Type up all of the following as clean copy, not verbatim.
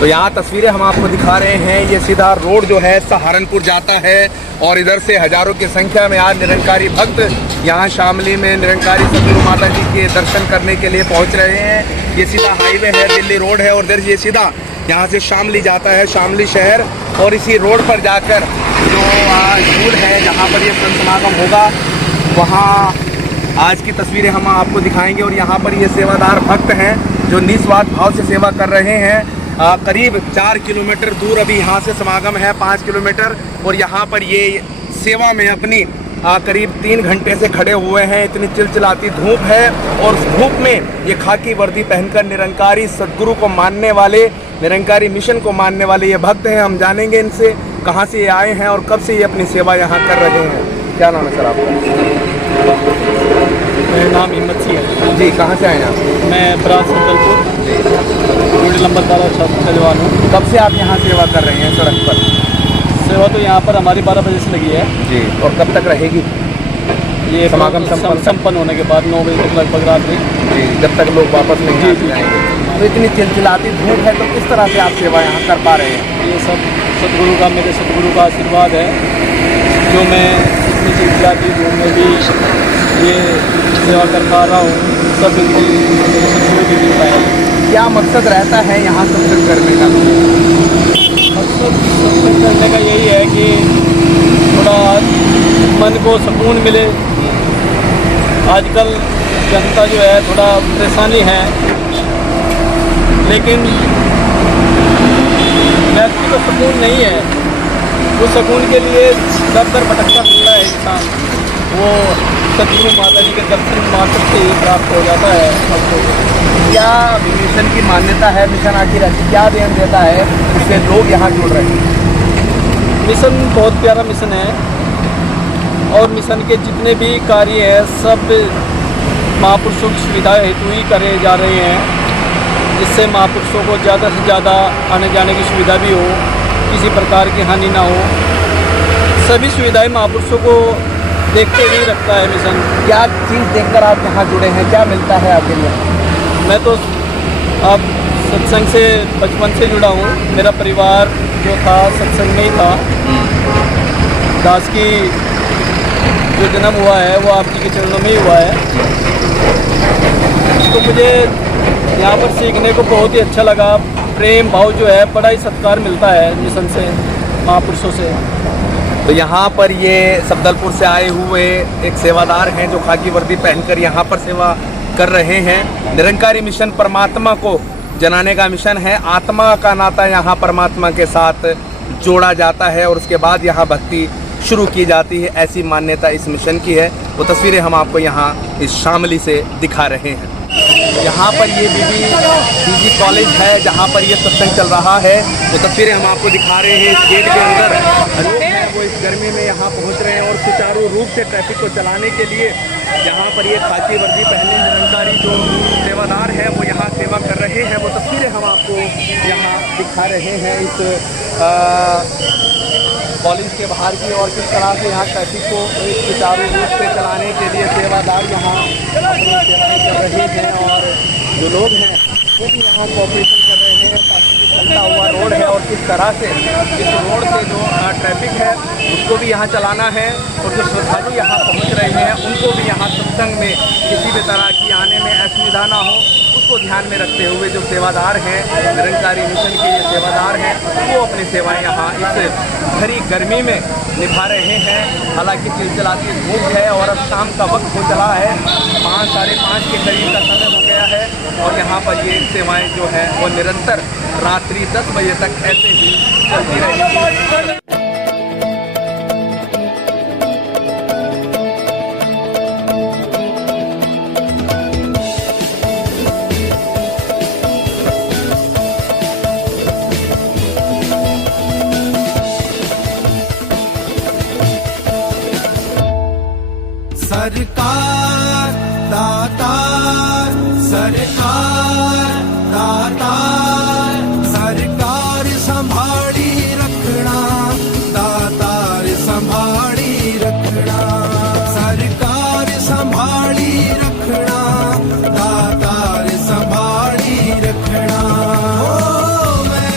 तो यहाँ तस्वीरें हम आपको दिखा रहे हैं। ये सीधा रोड जो है सहारनपुर जाता है और इधर से हजारों की संख्या में आज निरंकारी भक्त यहाँ शामली में निरंकारी सतगुरु माता जी के दर्शन करने के लिए पहुँच रहे हैं। ये सीधा हाईवे है, दिल्ली रोड है और इधर ये सीधा यहाँ से शामली जाता है, शामली शहर। और इसी रोड पर जाकर जो स्कूल है जहाँ पर ये संत समागम होगा वहाँ आज की तस्वीरें हम आपको दिखाएंगे। और यहाँ पर ये सेवादार भक्त हैं जो निस्वार्थ भाव से सेवा कर रहे हैं। करीब 4 किलोमीटर दूर अभी यहाँ से समागम है, 5 किलोमीटर। और यहाँ पर ये सेवा में अपनी करीब 3 घंटे से खड़े हुए हैं। इतनी चिलचिलाती धूप है और उस धूप में ये खाकी वर्दी पहनकर निरंकारी सद्गुरु को मानने वाले, निरंकारी मिशन को मानने वाले ये भक्त हैं। हम जानेंगे इनसे कहाँ से ये आए हैं और कब से ये अपनी सेवा यहाँ कर रहे हैं। क्या नाम है सर आपका? मेरा नाम हिम्मत सिंह है जी। कहाँ से आए हैं आप? मैं ब्राज संबलपुर रोड नंबर 12 चलवान हूँ। कब से आप यहाँ सेवा कर रहे हैं सड़क पर? सेवा तो यहाँ पर हमारी 12 बजे से लगी है जी। और कब तक रहेगी ये समागम? संपन्न होने के बाद 9 बजे तक लगभग रात्रि जी, जब तक लोग वापस नहीं जाएंगे। तो इतनी चिलचिलाती धूप है, तो किस तरह से आप सेवा यहाँ कर पा रहे हैं? ये सब सतगुरु का, मेरे सतगुरु का आशीर्वाद है जो मैं इतनी चिलचिलाती धूप में भी ये सेवा कर पा रहा हूँ। सब बिल्कुल मेरे सतगुरु की कृपा है। क्या मकसद रहता है यहाँ सत्संग करने का? मकसद सत्संग करने का यही है कि थोड़ा मन को सुकून मिले। आजकल जनता जो है थोड़ा परेशानी है, लेकिन व्यक्ति को सुकून नहीं है। वो सुकून के लिए दर दर भटकता फिरता है इंसान, वो सतगुरु माता जी के दर्शन मात्र से ही प्राप्त हो जाता है सबको। क्या मिशन की मान्यता है? मिशन आखिर क्या देन देता है इससे लोग यहाँ जुड़ रहे हैं? मिशन बहुत प्यारा मिशन है और मिशन के जितने भी कार्य हैं सब महापुरुषों की सुविधा हेतु ही करे जा रहे हैं, जिससे महापुरुषों को ज़्यादा से ज़्यादा आने जाने की सुविधा भी हो, किसी प्रकार की हानि ना हो। सभी सुविधाएं महापुरुषों को देखते ही रखता है मिशन। क्या चीज़ देखकर आप यहाँ जुड़े हैं? क्या मिलता है आपके लिए? मैं तो अब सत्संग से बचपन से जुड़ा हूँ। मेरा परिवार जो था सत्संग में ही था। दास की जो जन्म हुआ है वो आप जी के चरणों में ही हुआ है। तो मुझे यहाँ पर सीखने को बहुत ही अच्छा लगा। प्रेम भाव जो है बड़ा ही सत्कार मिलता है मिशन से, महापुरुषों से। तो यहाँ पर ये सफदलपुर से आए हुए एक सेवादार हैं जो खाकी वर्दी पहनकर यहाँ पर सेवा कर रहे हैं। निरंकारी मिशन परमात्मा को जनाने का मिशन है। आत्मा का नाता यहाँ परमात्मा के साथ जोड़ा जाता है और उसके बाद यहाँ भक्ति शुरू की जाती है। ऐसी मान्यता इस मिशन की है। वो तस्वीरें हम आपको यहाँ इस शामली से दिखा रहे हैं। यहाँ पर ये बीजी कॉलेज है जहाँ पर ये सत्संग चल रहा है। तो तस्वीरें हम आपको दिखा रहे हैं। इस गेट के अंदर लोग हैं वो इस गर्मी में यहाँ पहुँच रहे हैं और सुचारू रूप से ट्रैफिक को चलाने के लिए यहाँ पर ये खाकी वर्दी पहने निरंकारी जो सेवादार हैं वो यहाँ सेवा कर रहे हैं। वो तस्वीरें हम आपको यहाँ दिखा रहे हैं इस कॉलेज के बाहर की, और किस तरह से यहाँ ट्रैफिक को एक सुचारू रूप से चलाने के लिए सेवादार यहाँ अपनी सेवाएं कर रहे हैं। और जो लोग हैं वो भी यहाँ कोऑपरेशन कर रहे हैं ताकि ये चलता हुआ रोड है और किस तरह से इस रोड से जो ट्रैफिक है उसको भी यहाँ चलाना है। और जो श्रद्धालु यहाँ पहुँच रहे हैं उनको भी यहाँ सत्संग में किसी भी तरह की आने में असुविधा ना हो, उसको ध्यान में रखते हुए जो सेवादार हैं, निरंकारी मिशन के ये सेवादार हैं, वो अपनी सेवाएं यहाँ इस भरी गर्मी में निभा रहे हैं। हालांकि चिलचिलाती धूप है और अब शाम का वक्त हो चला है, 5 साढ़े 5 के करीब का समय हो गया है। और यहाँ पर ये सेवाएं जो है वो निरंतर रात्रि 10 बजे तक ऐसे ही चलती रहेंगी। सरकार दातार, सरकार दातार, सरकार संभाली रखना, दातार संभाली रखना, सरकार संभाली रखना, दातार संभाली रखना। ओ मैं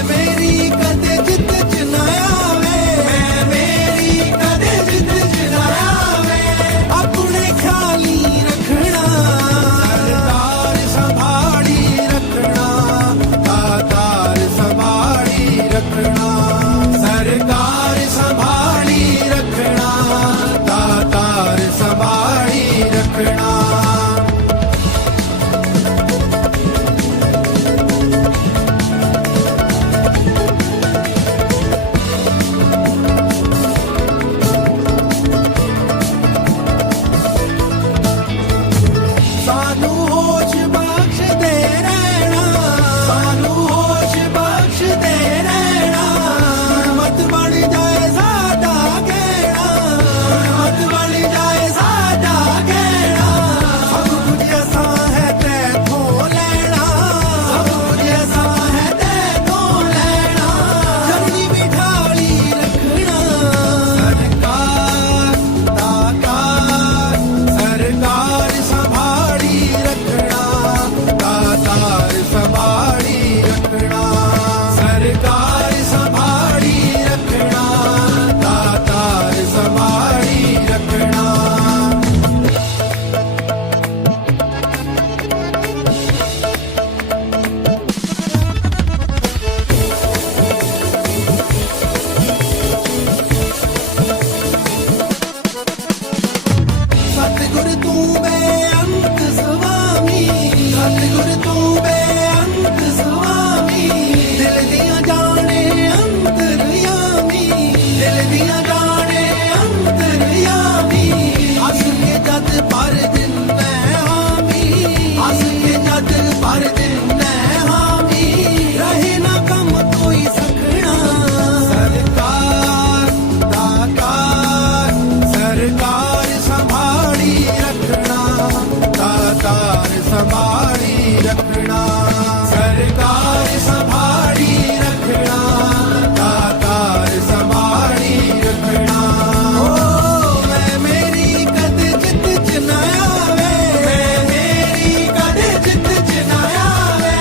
सानू होश बख्श दे रहना सानू होश बख्श दे रहना मत बन जाए साडा कहना मत बन जाए साडा कहना सब कुछ ऐसा है तैथों लेना सब कुछ ऐसा है तैथों लेना जल्दी बिठाली रखना सरकार दातार सरकार संभाली रखना दातार संभाली रखना सरकार संभाली रखना दातार संभाली रखना सतगुर तू बेअंत स्वामी सतगुर तू बेअंत स्वामी दिल दियां जाने अंतरयामी दिल दियां जाने अंतरयामी हस के जद पर दिन मैं हामी हस के जद पर दिन मैं हामी रहे ना कम कोई सकना सरकार दातार सरकार संभाली रखना दातार संभाली रखना सरकार संभाली रखना दातार संभाली रखना ओ मैं मेरी कद जित च ना आवे मैं मेरी कद जित च ना आवे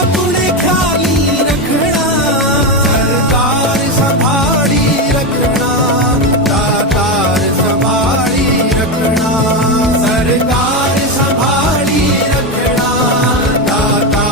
अपने ख्याली रखना सरकार संभाली रखना दातार संभाली रखना सरकार संभाली रखना दातार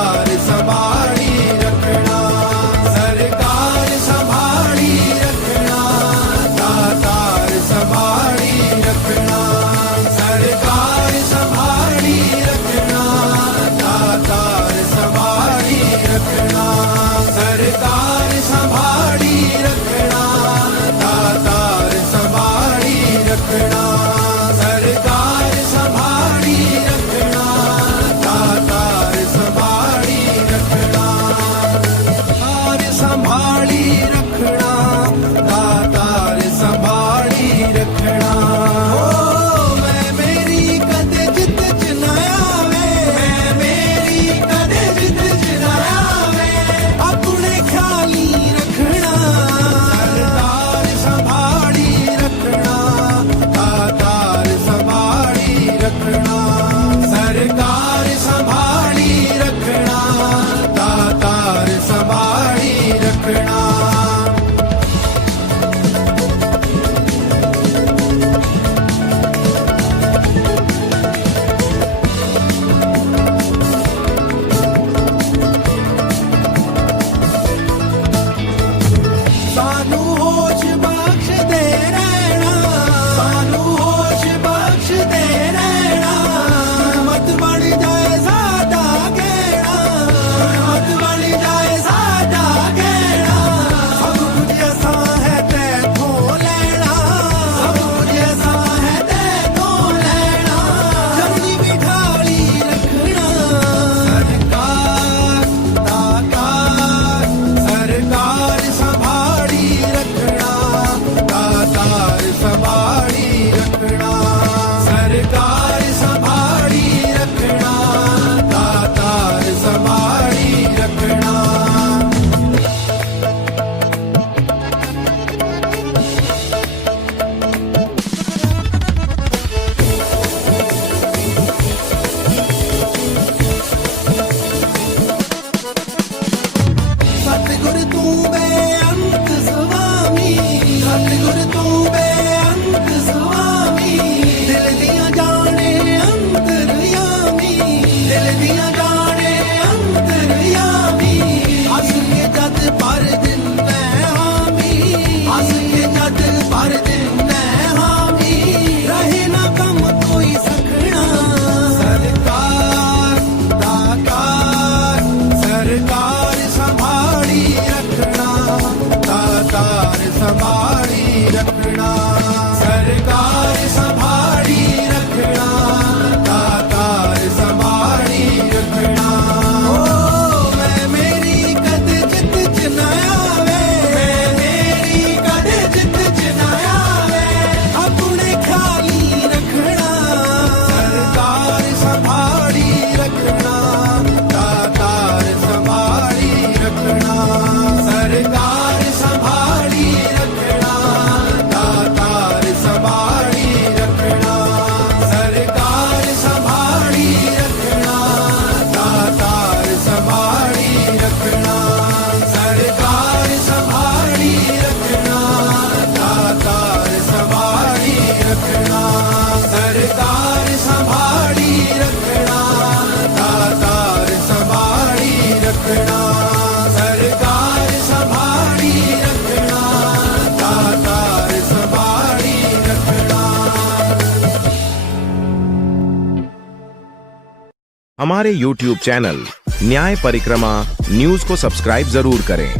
हमारे YouTube चैनल न्याय परिक्रमा न्यूज को सब्सक्राइब जरूर करें।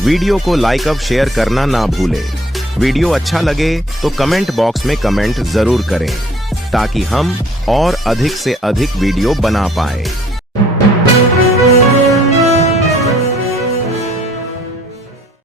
वीडियो को लाइक और शेयर करना ना भूलें। वीडियो अच्छा लगे तो कमेंट बॉक्स में कमेंट जरूर करें ताकि हम और अधिक से अधिक वीडियो बना पाए।